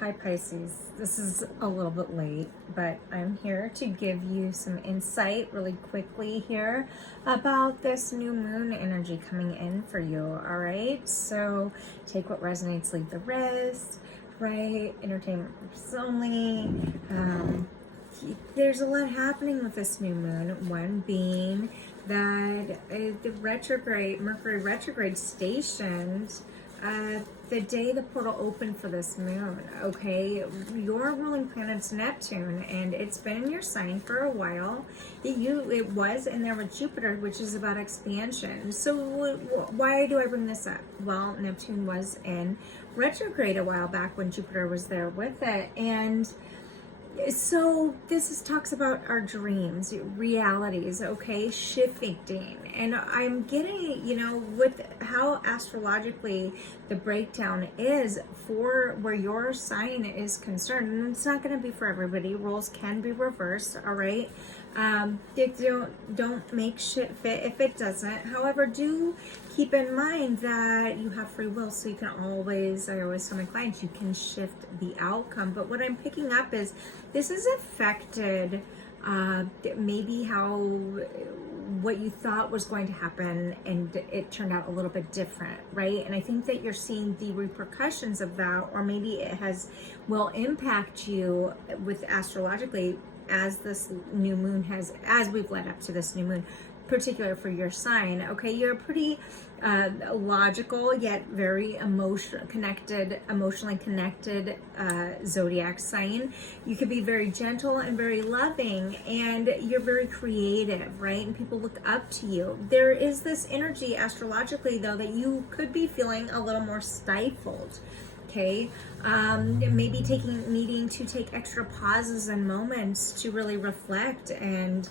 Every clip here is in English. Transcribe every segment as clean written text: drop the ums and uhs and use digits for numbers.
Hi Pisces, this is a little bit late, but I'm here to give you some insight really quickly here about this new moon energy coming in for you, all right? So take what resonates, leave the rest, right? Entertainment purposes only. There's a lot happening with this new moon, one being that the retrograde, Mercury retrograde stationed the day the portal opened for this moon, okay? Your ruling planet's Neptune, and it's been in your sign for a while. It was in there with Jupiter, which is about expansion. So why do I bring this up? Well, Neptune was in retrograde a while back when Jupiter was there with it, and so talks about our dreams, realities, okay, shifting. And I'm getting, with how astrologically the breakdown is for where your sign is concerned, and it's not going to be for everybody. Roles can be reversed, all right? Don't make shit fit if it doesn't. However, do keep in mind that you have free will, so you can always, I always tell my clients, you can shift the outcome. But what I'm picking up is this has affected maybe how what you thought was going to happen, and it turned out a little bit different, right? And I think that you're seeing the repercussions of that, or maybe it will impact you with astrologically as this new moon as we've led up to this new moon, particular for your sign. Okay, you're a pretty logical yet very emotionally connected zodiac sign. You could be very gentle and very loving, and you're very creative, right? And people look up to you. There is this energy astrologically, though, that you could be feeling a little more stifled. Okay, maybe needing to take extra pauses and moments to really reflect and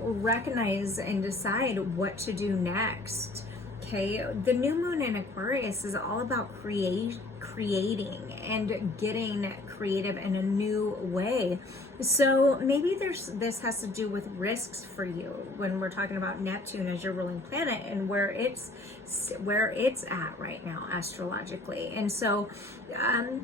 recognize and decide what to do next. Okay, the new moon in Aquarius is all about creating and getting creative in a new way. So maybe this has to do with risks for you when we're talking about Neptune as your ruling planet and where it's at right now astrologically. And so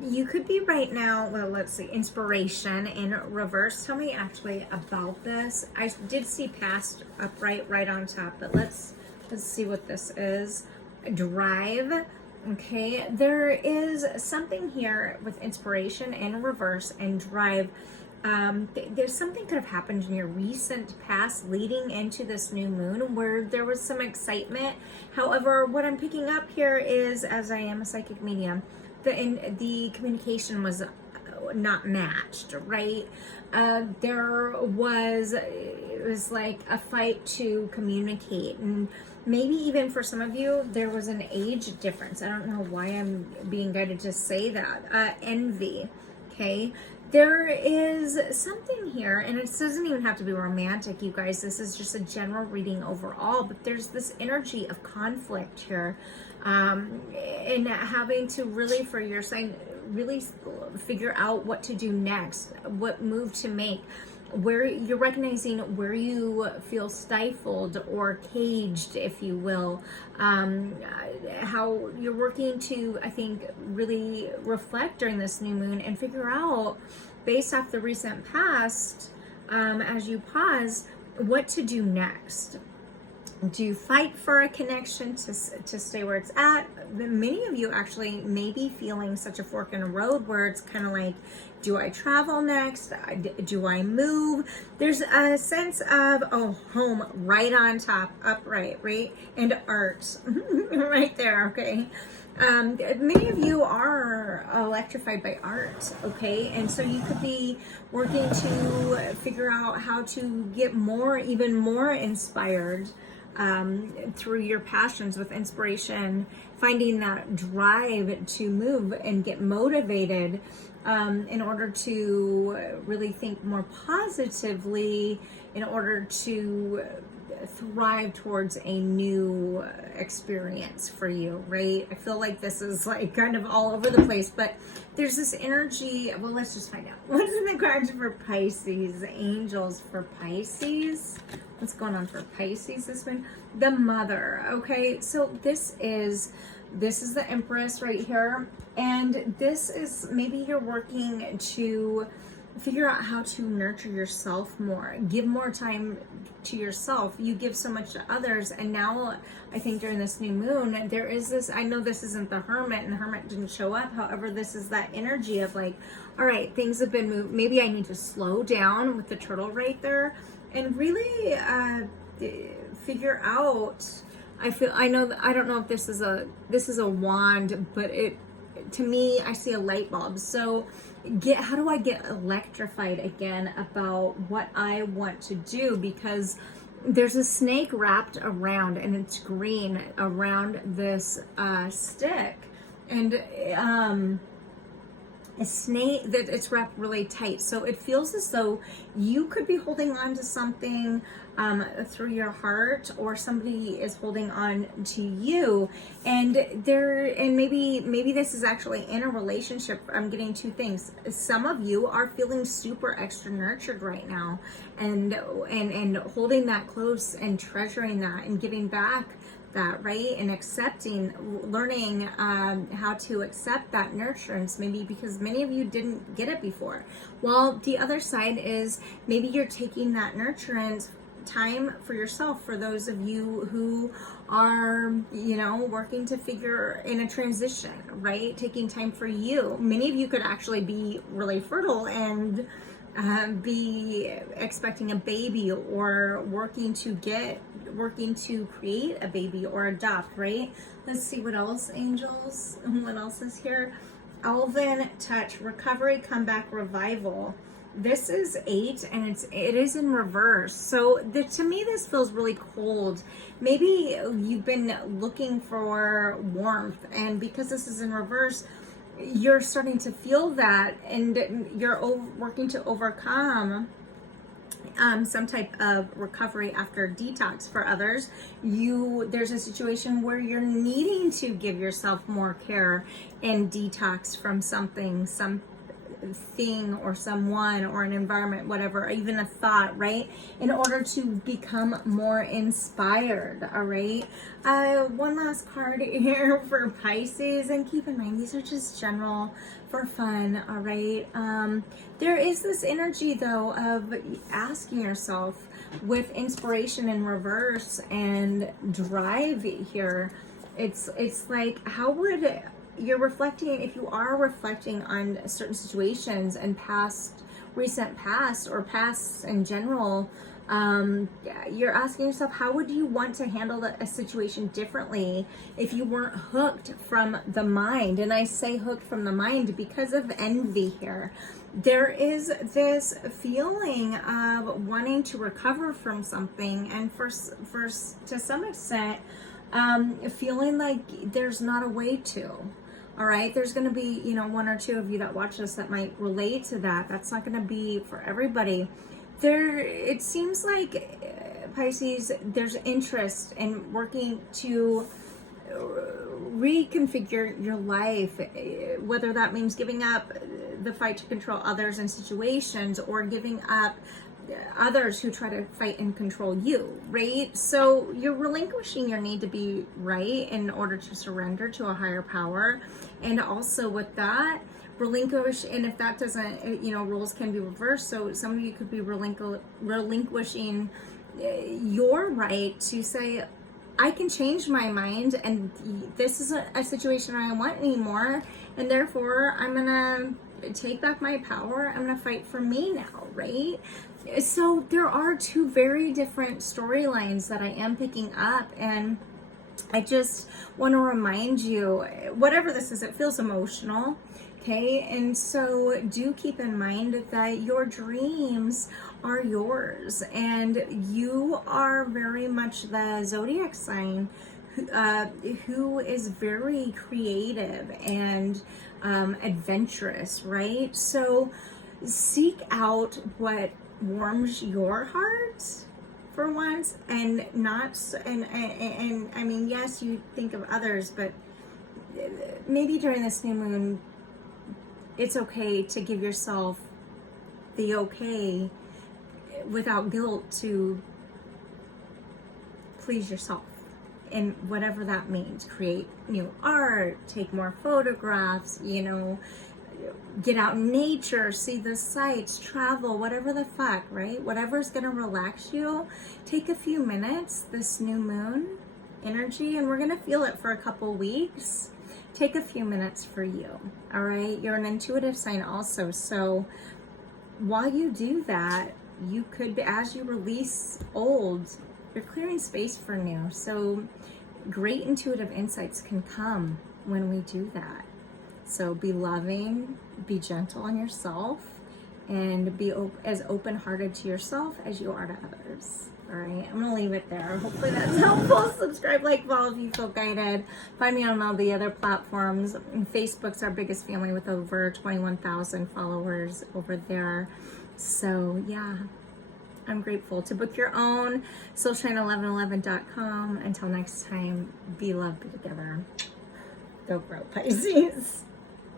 you could be right now, well, let's see, inspiration in reverse. Tell me actually about this. I did see past upright right on top, but let's see what this is. Drive. Okay, there is something here with inspiration in reverse and drive. There's something could have happened in your recent past leading into this new moon where there was some excitement. However, what I'm picking up here is, as I am a psychic medium, the communication was not matched, right? It was like a fight to communicate, and maybe even for some of you there was an age difference. I don't know why I'm being guided to say that. Envy. Okay, there is something here, and it doesn't even have to be romantic, you guys. This is just a general reading overall, but there's this energy of conflict here, and having to really, for your sign, really figure out what to do next, what move to make, where you're recognizing where you feel stifled or caged, if you will, how you're working to, I think, really reflect during this new moon and figure out, based off the recent past, as you pause, what to do next. Do you fight for a connection to stay where it's at? Many of you actually may be feeling such a fork in the road where it's kind of like, do I travel next? Do I move? There's a sense of, home right on top, upright, right? And art right there, okay? Many of you are electrified by art, okay? And so you could be working to figure out how to get even more inspired through your passions with inspiration, finding that drive to move and get motivated in order to really think more positively, in order to thrive towards a new experience for you, right? I feel like this is like kind of all over the place, but there's this energy. Well, let's just find out. What's in the cards for Pisces? Angels for Pisces. What's going on for Pisces this one? The Mother. Okay, so this is This is the Empress right here. And this is, maybe you're working to figure out how to nurture yourself more, give more time to yourself. You give so much to others, and now I think during this new moon there is this, I know this isn't the Hermit, and the Hermit didn't show up, however this is that energy of like, all right, things have been moved, maybe I need to slow down with the turtle right there and really figure out. I know that, I don't know if this is a wand, but to me, I see a light bulb. So how do I get electrified again about what I want to do? Because there's a snake wrapped around, and it's green, around this stick, and a snake that it's wrapped really tight. So it feels as though you could be holding on to something through your heart, or somebody is holding on to you, and maybe this is actually in a relationship. I'm getting two things. Some of you are feeling super extra nurtured right now, and holding that close and treasuring that and giving back that, right? And accepting, learning how to accept that nurturance, maybe because many of you didn't get it before. While the other side is maybe you're taking that nurturance time for yourself, for those of you who are, working to figure in a transition, right? Taking time for you. Many of you could actually be really fertile and be expecting a baby, or working to create a baby or adopt, right? Let's see what else, angels. What else is here? Elven touch, recovery, comeback, revival. This is 8, and it is in reverse. So to me, this feels really cold. Maybe you've been looking for warmth, and because this is in reverse, you're starting to feel that, and you're working to overcome some type of recovery after detox. For others, there's a situation where you're needing to give yourself more care and detox from something or someone or an environment, whatever, or even a thought, right? In order to become more inspired. All right. One last card here for Pisces, and keep in mind these are just general for fun. All right. There is this energy though of asking yourself, with inspiration in reverse and drive here. It's like, how would you're reflecting, if you are reflecting on certain situations and recent past or pasts in general, you're asking yourself, how would you want to handle a situation differently if you weren't hooked from the mind? And I say hooked from the mind because of envy here. There is this feeling of wanting to recover from something, and for to some extent, feeling like there's not a way to. All right, there's going to be, one or two of you that watch this that might relate to that. That's not going to be for everybody. It seems like, Pisces, there's interest in working to reconfigure your life, whether that means giving up the fight to control others and situations, or giving up others who try to fight and control you, right? So you're relinquishing your need to be right in order to surrender to a higher power. And also with that, relinquish, and if that doesn't, roles can be reversed. So some of you could be relinquishing your right to say, I can change my mind, and this isn't a situation I want anymore, and therefore I'm gonna take back my power. I'm gonna fight for me now, right? So there are two very different storylines that I am picking up, and I just want to remind you, whatever this is, it feels emotional, okay? And so do keep in mind that your dreams are yours, and you are very much the zodiac sign who is very creative and adventurous, right? So seek out what warms your heart for once, and not, and I mean, yes, you think of others, but maybe during this new moon, it's okay to give yourself the okay without guilt to please yourself. and whatever that means. Create new art, take more photographs, you know, get out in nature, see the sights, travel, whatever the fuck, right? Whatever's gonna relax you. Take a few minutes, this new moon energy, and we're gonna feel it for a couple weeks. Take a few minutes for you, all right? You're an intuitive sign also, so while you do that, you could, as you release old, you're clearing space for new. So great intuitive insights can come when we do that. So be loving, be gentle on yourself, and be as open-hearted to yourself as you are to others. All right, I'm gonna leave it there. Hopefully that's helpful. Subscribe, like, follow if you feel guided. Find me on all the other platforms. Facebook's our biggest family with over 21,000 followers over there. So yeah, I'm grateful. To book your own, soulshine1111.com. Until next time, be loved, be together. Go grow, Pisces.